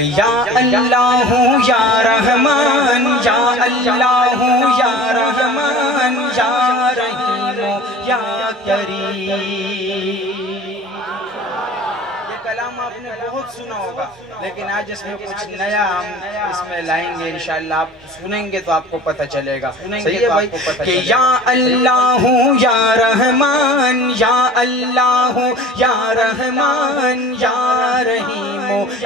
یا اللہ یا رحمان یا اللہ یا رحمان یا رحیم یا کریم۔ یہ کلام آپ نے بہت سنا ہوگا، لیکن آج اس میں کچھ نیا ہم اس میں لائیں گے انشاءاللہ۔ آپ سنیں گے تو آپ کو پتہ چلے گا۔ صحیح ہے بھائی کہ یا اللہ یا رحمان یا اللہ یا رحمان یا رحیم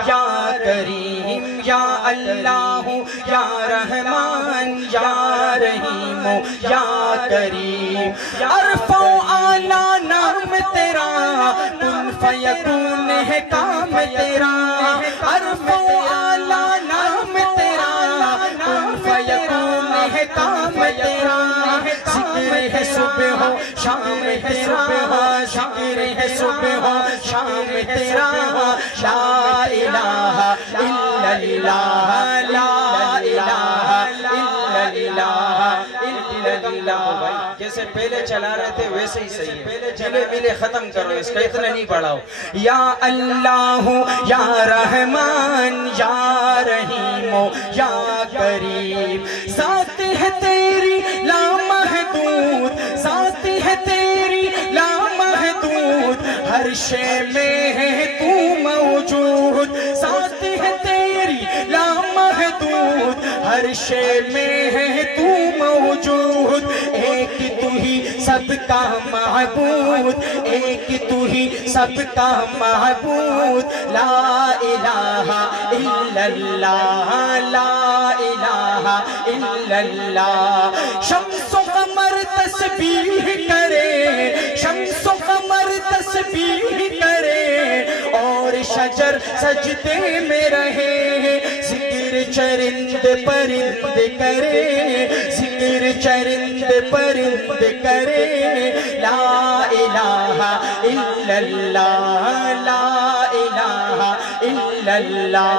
یا کریم، یا اللہ یا رحمان یا رحیم یا کریم۔ عرف و اعلیٰ نام تیرا، کن فیکون ہے کام تیرا۔ عرف و اعلیٰ نام تیرا، کن فیکون ہے کام تیرا۔ ذکر ہے صبح و شام تیرا، ذکر ہے صبح و شام تیرا۔ لا الہ الا اللہ، لا الہ الا اللہ، الا اللہ۔ جیسے پہلے چلا رہے تھے ویسے ہی صحیح ہے، چلے ملے ختم کرو، اس کا اتنا نہیں پڑھاؤ۔ یا اللہ یا رحمان یا رحیم یا کریم، ذات ہے تیری لامحدود، ذات ہے تیری لامحدود، ہر شے میں ہے تو موجود۔ ذات ہے تیری لامحدود، ہر شے میں ہے تو موجود۔ ایک تو ہی سب کا معبود، ایک تو ہی سب کا معبود۔ لا الہ الا اللہ، لا الہ الا اللہ۔ شمس و قمر تسبیح کرے، شمس و قمر تسبیح کرے، اور شجر سجدے میں رہے۔ ذکر چرند پرند کرے، ذکر چرند پرند کرے۔ لا الہ الا اللہ، لا الہ الا اللہ۔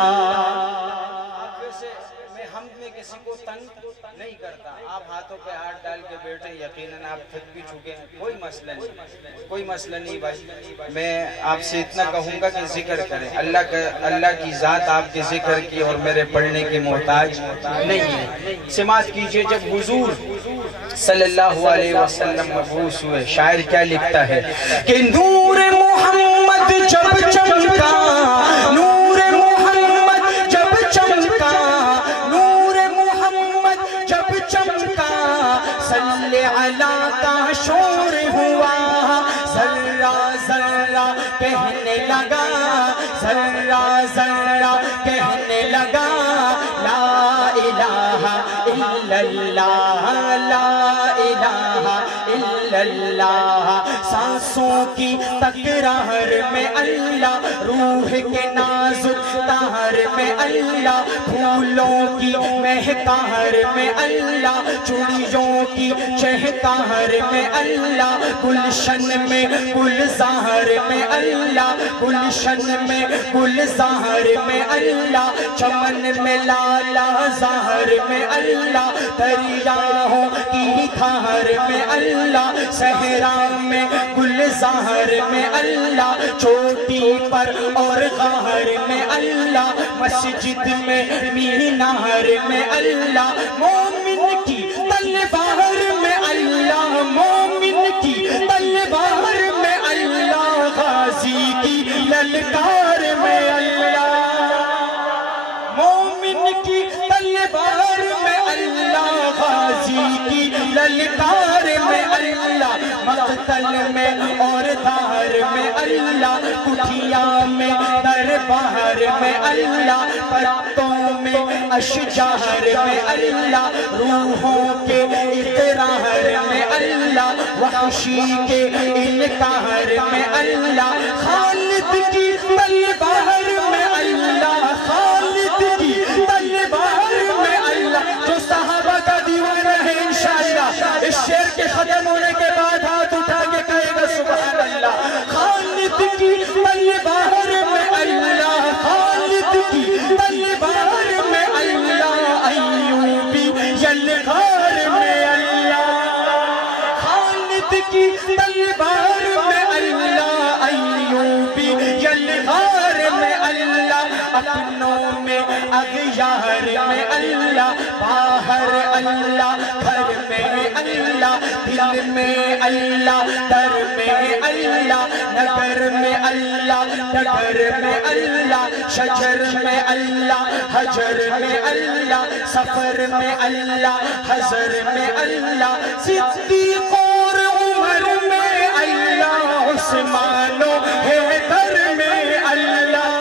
میں حمد میں کسی کو تنگ نہیں کرتا، آپ ہاتھوں پہ ہاتھ ڈال کے بیٹھے، یقیناً آپ تھک بھی چکے ہیں، کوئی مسئلہ نہیں، کوئی مسئلہ نہیں بھائی۔ میں آپ سے اتنا کہوں گا کہ ذکر کریں، اللہ کی ذات آپ کے ذکر کی اور میرے پڑھنے کی محتاج نہیں ہے۔ سماعت کیجئے، جب حضور صلی اللہ علیہ وسلم مبعوث ہوئے، شاعر کیا لکھتا ہے کہ نور محمد جب چمکا، نور محمد جب چمکا، نور محمد جب چمکا، صلی علیہ کا شور ہوا، ذرہ ذرہ کہنے لگا، ذرہ ذرہ کہنے لگا۔ لا الہ الا اللہ، لا الہ الا اللہ۔ سانسوں کی تکرار میں اللہ، روح کے نازک تار میں اللہ، پھولوں کی مہکار میں اللہ، چڑیوں کی چہکار میں اللہ، گلشن میں گلزار میں اللہ، گلشن میں گلزار میں اللہ، چمن میں لالا زہر میں اللہ، دریاؤں کی دھار میں اللہ، صحرا میں گلزار میں اللہ، چوٹی پر اور غار میں اللہ، مسجد میں مینار میں اللہ، مومن کی تلوار میں اللہ، مومن کی تلوار میں اللہ، غازی کی للکار میں اللہ، مومن کی تلوار میں اللہ، غازی کی للکار میں اللہ، مقتل میں اور دار میں اللہ، کٹھیا میں دربار میں اللہ، پرتوں میں اشجار میں اللہ، روحوں کے اقرار میں اللہ، وحشی کے انکار میں اللہ، خالد کی تلوار میں اللہ، خالد کی تلوار میں اللہ۔ جو صحابہ کا دیوانہ ہے انشاءاللہ اس شعر کے ختم ہونے کے بعد ہاتھ اٹھا کے کہے گا سبحان اللہ۔ خالد کی تلوار میں اللہ، خالد کی تلوار میں اللہ، ایوبی یلغار میں اللہ، خالد کی تلوار میں اللہ، ایوبی یلغار میں اغیار میں اللہ، باہر اللہ، گھر میں اللہ، دل میں اللہ، در میں اللہ، نگر میں اللہ، ڈگر میں اللہ، شجر میں اللہ، حجر میں اللہ، سفر میں اللہ، حضر میں اللہ، صدیق اور عمر میں اللہ، عثمان و حیدر میں اللہ،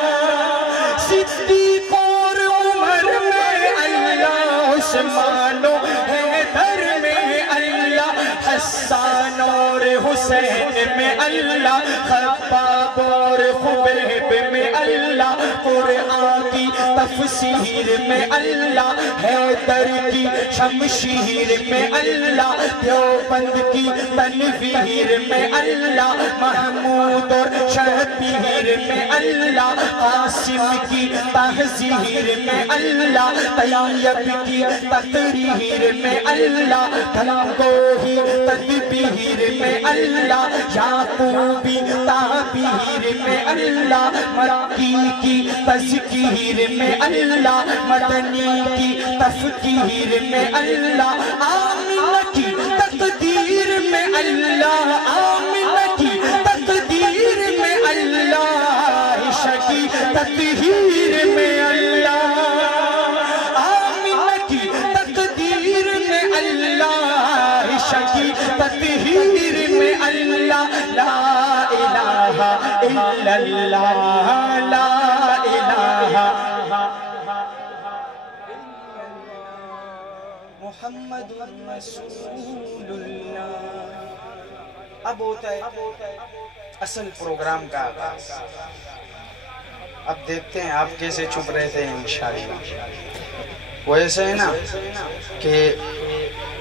صدیق اور عمر میں اللہ، عثمان و حیدر میں اللہ، حسان اور حسین میں اللہ، خباب اور خبیب میں اللہ، قرآن کی تفسیر میں اللہ، حیدر کی شمشیر میں اللہ، دیوبند کی تنویر میں اللہ، محمود اور شبیر میں اللہ، قاسم کی تحذیر میں اللہ، طیب کی تقریر میں اللہ، گنگوہی تدبیر میں اللہ، یعقوبی تعبیر میں اللہ، مکی کی تذکیر میں اللہ، مدنی کی تفکیر میں اللہ، آمینہ کی تقدیر میں اللہ، آمینہ کی تقدیر میں اللہ، عائشہ کی تطہیر میں اللہ، آمینہ کی تقدیر میں اللہ، عائشہ کی تطہیر میں اللہ، لا الہ الا اللہ، لا الہ محمد رسول اللہ۔ اب ہوتا ہے اصل پروگرام کا آغاز۔ اب دیکھتے ہیں آپ کیسے چھپ رہے تھے انشاءاللہ۔ وہ ایسے ہے نا کہ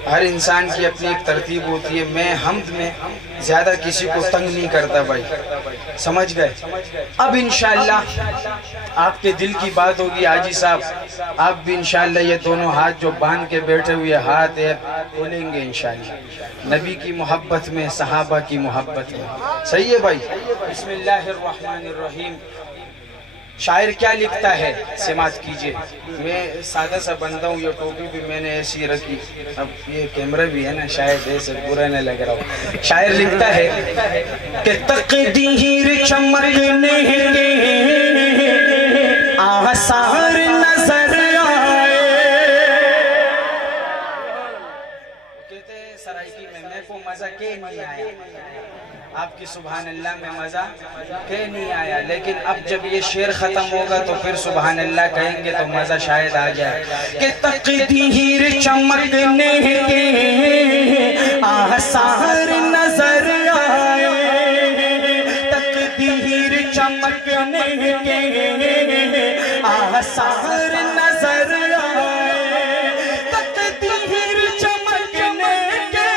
ہر انسان کی اپنی ایک ترتیب ہوتی ہے، میں حمد میں زیادہ کسی کو تنگ نہیں کرتا بھائی، سمجھ گئے؟ اب انشاءاللہ آپ کے دل کی بات ہوگی حاجی صاحب، آپ بھی انشاءاللہ یہ دونوں ہاتھ جو باندھ کے بیٹھے ہوئے ہاتھ کھولیں گے انشاءاللہ، نبی کی محبت میں، صحابہ کی محبت میں، صحیح ہے بھائی؟ بسم اللہ الرحمن الرحیم۔ شاعر کیا لکھتا ہے سماعت کیجئے۔ میں سادہ سا بندہ ہوں، یہ ٹوپی بھی میں نے ایسی رکھی، اب یہ کیمرہ بھی ہے نا، شاید ایسے برا نہ لگ رہا ہو۔ شاعر لکھتا ہے کہ تقدیر چمکنے کے آثار نظر آئے، کہتے ہیں سرائکی میں کو مزہ کے نہیں آیا، آپ کی سبحان اللہ میں مزہ کہ نہیں آیا، لیکن اب جب یہ شعر ختم ہوگا تو پھر سبحان اللہ کہیں گے تو مزہ شاید آ جائے کہ تقدیر چمکنے کے آثار نظر آئے، تقدیر چمکنے کے آثار نظر آئے، تقدیر چمکنے کے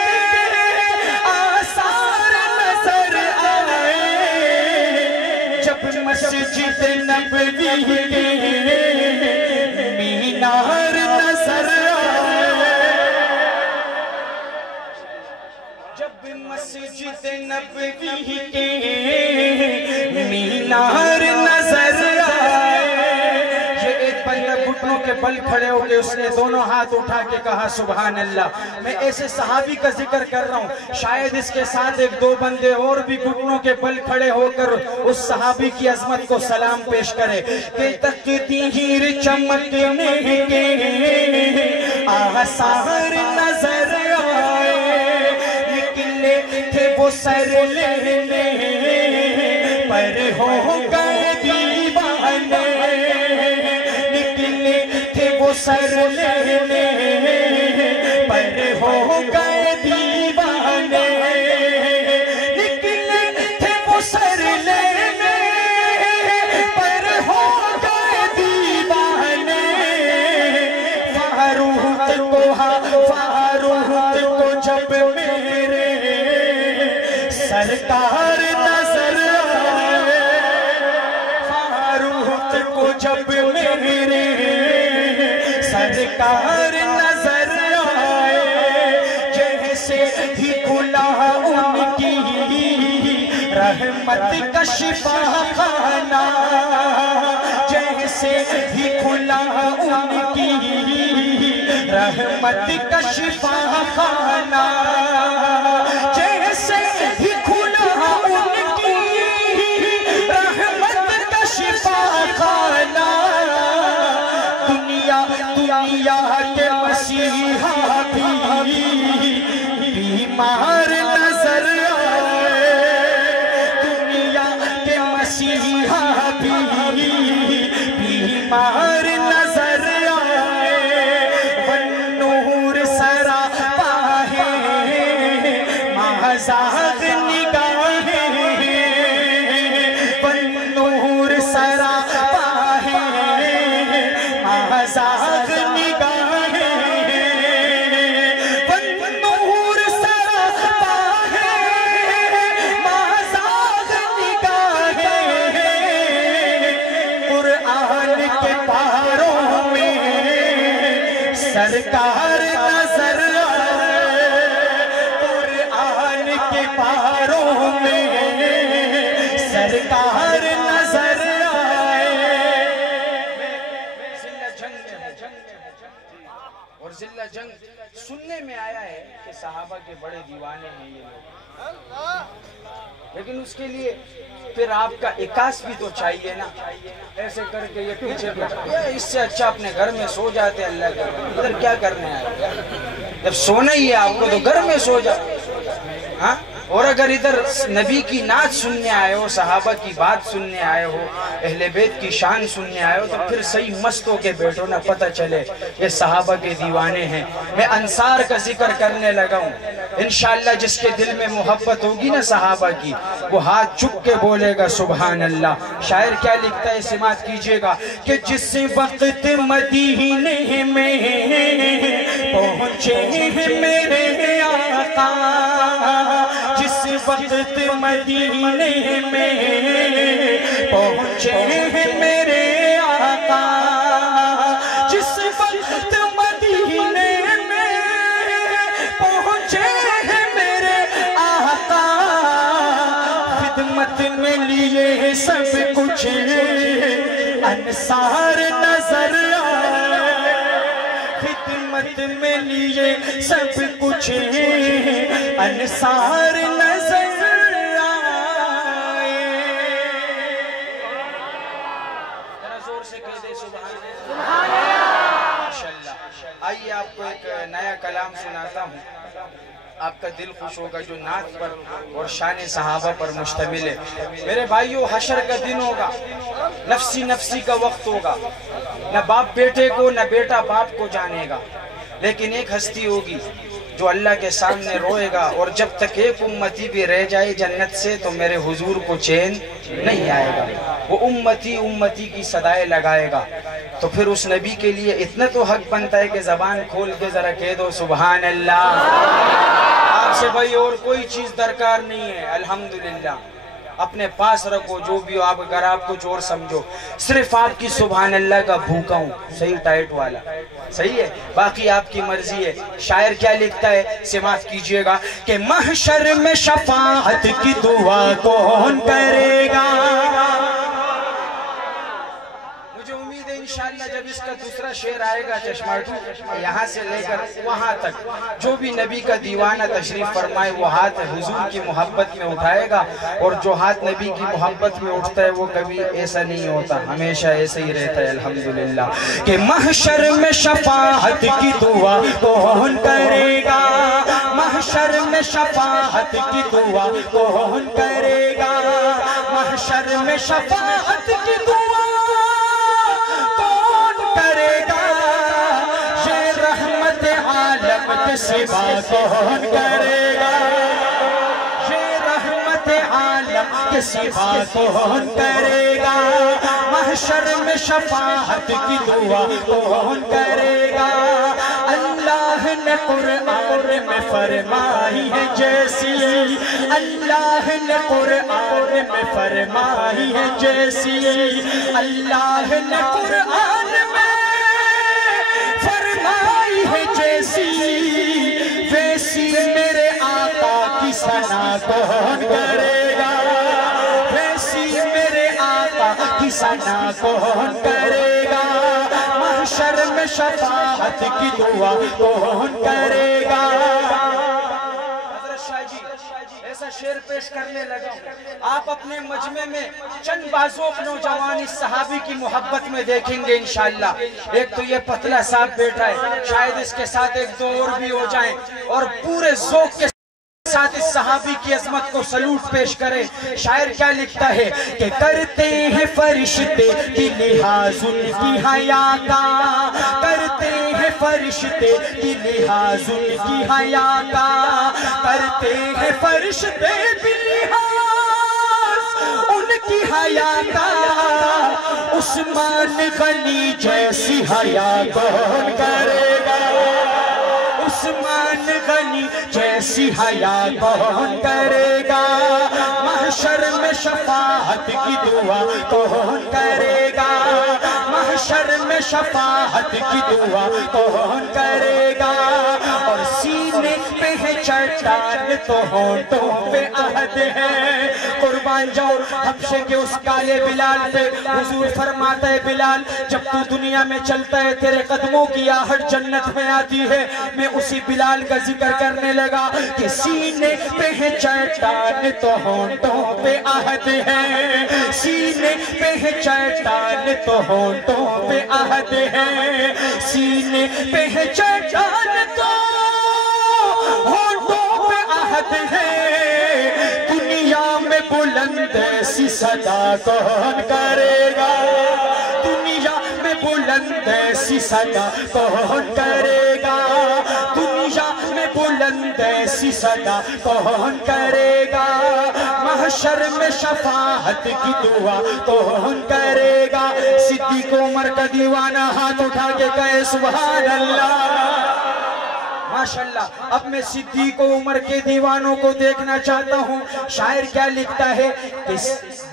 آثار نظر آئے، جب مسجد نبوی کے مینار نظر آئے، جب مسجد نبوی کے مینار نظر آئے، یہ ایک بندہ گھٹنوں کے بل کھڑے ہو کے اس نے دونوں ہاتھ اٹھا کے کہا سبحان اللہ۔ میں ایسے صحابی کا ذکر کر رہا ہوں، شاید اس کے ساتھ ایک دو بندے اور بھی گھٹنوں کے بل کھڑے ہو کر اس صحابی کی عظمت کو سلام پیش کرے کہ تقدیر چمکنے کے آثار نظر آئے، نکلے تھے وہ سر لینے پر ہو گئے دیوانے، نکلے تھے وہ سر لینے پر ہو گئے دیوانے، نکلے تھے وہ سر لینے پر ہو گئے دیوانے، فاروق کو جب میرے سرکار نظر آئے، فاروق کو جب میرے سرکار نظر آئے، جیسے ہی کھلا ان کی رحمت کا شفا خانہ، جیسے جیسے ہی کھلا ان کی رحمت کا شفا خانہ، جیسے ہی کھلا ان کی رحمت کا شفا خانہ، دنیا کے مسیحا بھی بیمار نظر آئے، دنیا کے مسیحا بھی بیمار نظر آئے، والنور سراپا ہے محضاغ نگاہیں، والنور سراپا ہے محضاغ نگاہیں، والنور سراپا ہے محضاغ نگاہیں، قرآن کے پاروں میں سرکار نظر آئے، قرآن کے پاروں میں سرکار نظر آئے۔ اور ذلہ جنگ سننے میں آیا ہے کہ صحابہ کے بڑے دیوانے ہیں یہ لوگ، لیکن اس کے لیے پھر آپ کا اکاس بھی تو چاہیے نا، ایسے کر کے یہ پیچھے اس سے اچھا اپنے گھر میں سو جاتے اللہ کے گھر، ادھر کیا کرنے آئے؟ جب سونا ہی ہے آپ کو تو گھر میں سو جاؤ، ہاں؟ اور اگر ادھر نبی کی نعت سننے آئے ہو، صحابہ کی بات سننے آئے ہو، اہل بیت کی شان سننے آئے ہو، تو پھر صحیح مست ہو کے بیٹھو نہ، پتہ چلے یہ صحابہ کے دیوانے ہیں۔ میں انصار کا ذکر کرنے لگا ہوں، انشاءاللہ جس کے دل میں محبت ہوگی نا صحابہ کی، وہ ہاتھ چک کے بولے گا سبحان اللہ۔ شاعر کیا لکھتا ہے سماعت کیجئے گا کہ جس وقت مدینے میں پہنچے ہیں میرے آقا، جس وقت مدینے میں پہنچے ہیں میرے آقا، جس وقت مدینے میں پہنچے ہیں میرے آقا، خدمت میں لیے سب کچھ انصار نظر آئے، خدمت میں لیے سب کچھ انصار نظر آئے۔ ذرا زور سے کہہ دے سبحان اللہ۔ ماشاءاللہ۔ آئیے آپ کو ایک نیا کلام سناتا ہوں، آپ کا دل خوش ہوگا، جو نعت پر اور شان صحابہ پر مشتمل ہے۔ میرے بھائیو، حشر کا دن ہوگا، نفسی نفسی کا وقت ہوگا، نہ باپ بیٹے کو نہ بیٹا باپ کو جانے گا، لیکن ایک ہستی ہوگی جو اللہ کے سامنے روئے گا، اور جب تک ایک امتی بھی رہ جائے جنت سے تو میرے حضور کو چین نہیں آئے گا، وہ امتی امتی کی صدائے لگائے گا۔ تو پھر اس نبی کے لیے اتنا تو حق بنتا ہے کہ زبان کھول کے ذرا کہہ دو سبحان اللہ۔ آپ سے بھائی اور کوئی چیز درکار نہیں ہے، الحمدللہ۔ اپنے پاس رکھو جو بھی ہو، آپ اگر آپ کچھ اور سمجھو، صرف آپ کی سبحان اللہ کا بھوکا ہوں، صحیح ٹائٹ والا، صحیح ہے، باقی آپ کی مرضی ہے۔ شاعر کیا لکھتا ہے سماعت کیجئے گا کہ محشر میں شفاعت کی دعا کون کرے گا، مجھے امید ہے انشاءاللہ جب اس کا دوسرا شعر آئے گا چشماٹو، یہاں سے لے کر وہاں تک جو بھی نبی کا دیوانہ تشریف فرمائے وہ ہاتھ حضور کی محبت میں اٹھائے گا، اور جو ہاتھ نبی کی محبت میں اٹھتا ہے وہ کبھی ایسا نہیں ہوتا، ہمیشہ ایسے ہی رہتا ہے الحمدللہ۔ کہ محشر میں شفاعت کی دعا کون کرے گا، محشر میں شفاعت کی دعا کون کرے گا، محشر میں شفاعت کی دعا کرے گا، یہ رحمت عالم کے سوا کون کرے گا، یہ رحمت عالم کے سوا کون کرے گا، محشر میں شفاعت کی دعا کون کرے گا۔ اللہ نے قرآن میں فرمائی ہے جیسی، اللہ نے قرآن میں فرمائی ہے جیسی، اللہ نے قرآن میں فرمائی ہے جیسی، ویسی میرے آقا کی ثنا کون کرے گا، ویسی میرے آقا کی ثنا کون کرے گا۔ میں شفاعت کی دعا کون کرے گا؟ حضرت شاہ جی ایسا شعر پیش کرنے لگا آپ اپنے مجمع میں چند بازوق نوجوان اس صحابی کی محبت میں دیکھیں گے انشاءاللہ. ایک تو یہ پتلا صاحب بیٹا ہے، شاید اس کے ساتھ ایک دو اور بھی ہو جائیں اور پورے ذوق کے ساتھ اس صحابی کی عظمت کو سلوٹ پیش کرے. شاعر کیا لکھتا ہے کہ کرتے ہیں فرشتے کی لحاظ ان کی حیا کا، کرتے ہیں فرشتے کی لحاظ ان کی حیا کا، کرتے ہیں فرشتے کی لحاظ ان کی حیا کا. عثمان غنی جیسی حیا کون کرے گا؟ عثمان غنی جیسی حیا کون کرے گا؟ محشر میں شفاعت کی دعا کون کرے گا؟ محشر میں شفاعت کی دعا کون کرے گا؟ اور سینے پہ ہے چٹان تو ہونٹوں پہ عہد ہے. قربان جاؤ حبشے کے اس کالے بلال پہ حضور فرماتا ہے بلال جب تو دنیا میں چلتا ہے تیرے قدموں کی آہٹ جنت میں آتی ہے. میں اسی بلال کا ذکر کرنے لگا کہ سینے پہ ہے چٹان تو ہونٹوں پہ عہد ہے، سینے پہ ہے چٹان تو ہونٹوں پہ عہد ہے، سینے پہ ہے چٹان تو ہونٹوں پہ عہد ہے. دنیا میں بلند ایسی صدا کون کرے گا؟ دنیا میں بلند ایسی صدا کون کرے گا؟ دنیا میں بلند ایسی صدا کون کرے گا؟ محشر میں شفاعت کی دعا کون کرے گا؟ صدیق عمر کا دیوانہ ہاتھ اٹھا کے کہے سبحان اللہ. ماشاءاللہ. اب میں صدیق و عمر کے دیوانوں کو دیکھنا چاہتا ہوں. شاعر کیا لکھتا ہے کہ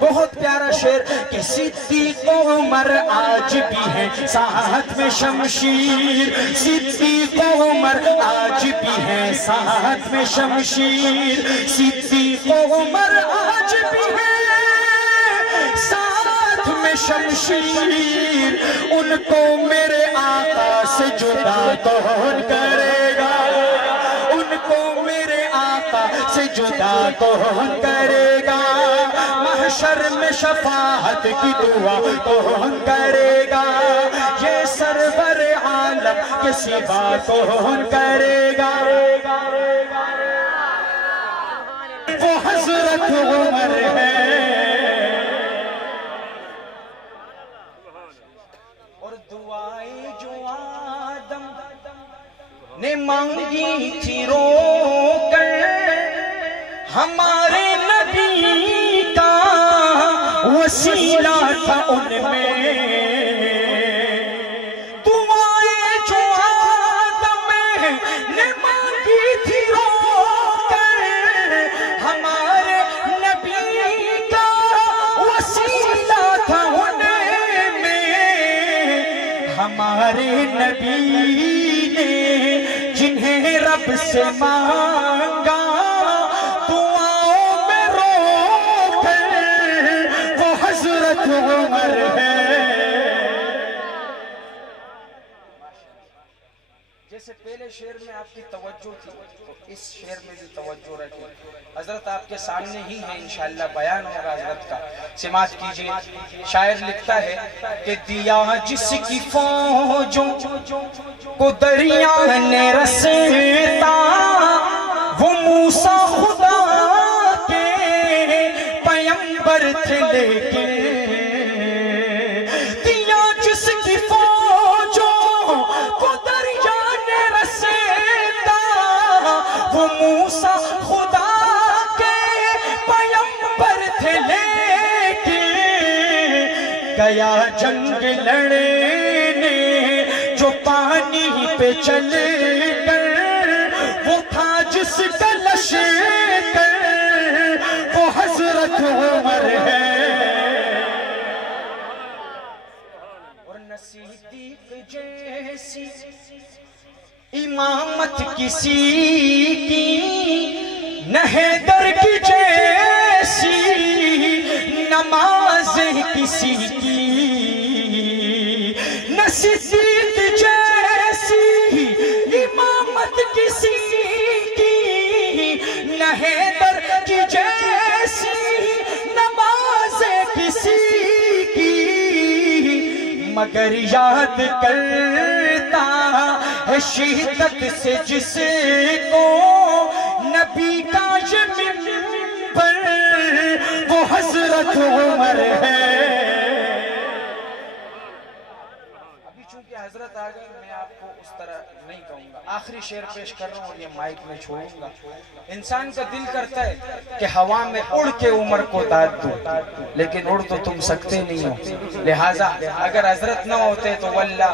بہت پیارا شعر کہ صدیق و عمر آج بھی ہیں ساحت میں شمشیر، صدیق و عمر آج بھی ہیں ساحت میں شمشیر، صدیق و عمر آج بھی ہیں ساحت میں شمشیر. ان کو میرے آقا سے جدا کون کرے گا؟ ان کو میرے آقا سے جدا کون کرے گا؟ محشر میں شفاعت کی دعا کون کرے گا؟ یہ سرور عالم کے سوا کون کرے گا؟ وہ حضرت عمر ہے. اور دعائیں جو آدم نے مانگی تھی رو کر ہمارے نبی کا وسیلہ تھا ان میں. دعائیں جو آدم نے مانگی تھی رو کر ہمارے نبی کا وسیلہ تھا ان میں. ہمارے نبی نے جنہیں رب سے مانگا دعاؤں میں رو کر وہ حضرت عمر ہے. جیسے پہلے شعر میں آپ کی توجہ تھی تو اس شعر میں بھی توجہ رکھیں. حضرت آپ کے سامنے ہی ہے انشاءاللہ بیان ہوگا حضرت کا. سماعت کیجئے. شاعر لکھتا ہے کہ دیا جس کی فوجوں کو دریا نے رستا وہ موسیٰ خدا کے پیمبر تھے لیکن دیا جس کی فوجوں کو دریا نے رستا وہ موسیٰ خدا کے پیمبر تھے لیکن گیا جنگ لڑنے جو پانی پہ چل کر وہ تھا جس کا لشکر وہ حضرت عمر ہے. اور صدیق جیسی امامت کسی کی نہ حیدر کی جیسی نماز کسی کی نہ صدیق کسی کی نہ حیدر کی جیسی نماز کسی کی، مگر یاد کرتا ہے شدت سے جس کو نبی کا یہ منبر، وہ حضرت عمر ہے۔ چونکہ حضرت آ گئے میں آپ کو اس طرح نہیں کہوں گا، آخری شعر پیش کر رہا ہوں اور یہ مائک میں چھوڑوں گا۔ انسان کا دل کرتا ہے کہ ہوا میں اڑ کے عمر کو داد دوں، لیکن اڑ تو تم سکتے نہیں ہو، لہٰذا اگر حضرت نہ ہوتے تو واللہ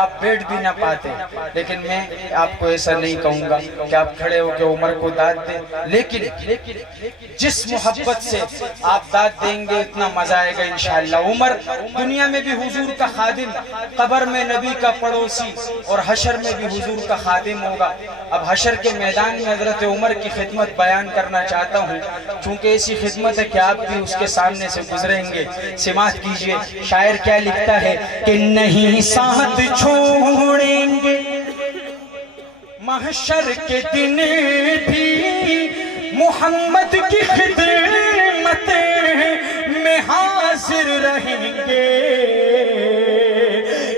آپ بیٹھ بھی نہ پاتے، لیکن میں آپ کو ایسا نہیں کہوں گا کہ آپ کھڑے ہو کے عمر کو داد دیں، لیکن جس محبت سے آپ داد دیں گے اتنا مزہ آئے گا انشاءاللہ۔ عمر دنیا میں بھی حضور کا خادم، قبر میں نبی کا پڑوسی، اور حشر میں بھی حضور کا خادم ہوگا۔ اب حشر کے میدان میں حضرت عمر کی خدمت بیان کرنا چاہتا ہوں، چونکہ ایسی خدمت ہے کہ آپ بھی اس کے سامنے سے گزریں گے۔ سماعت کیجئے شاعر کیا لکھتا ہے کہ نہیں ساتھ چھوڑیں گے محشر کے دن بھی محمد کی خدمت میں حاضر رہیں گے،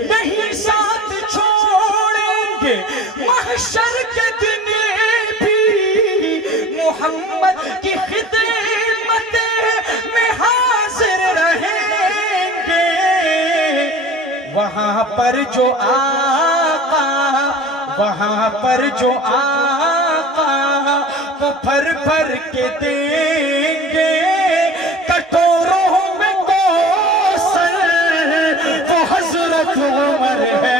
نہیں ساتھ چھوڑیں گے محشر کے دن بھی محمد کی خدمت میں حاضر رہیں گے، وہاں پر جو آقا وہ بھر بھر کے دیں گے کٹوروں میں کوثر، وہ حضرت عمر ہے۔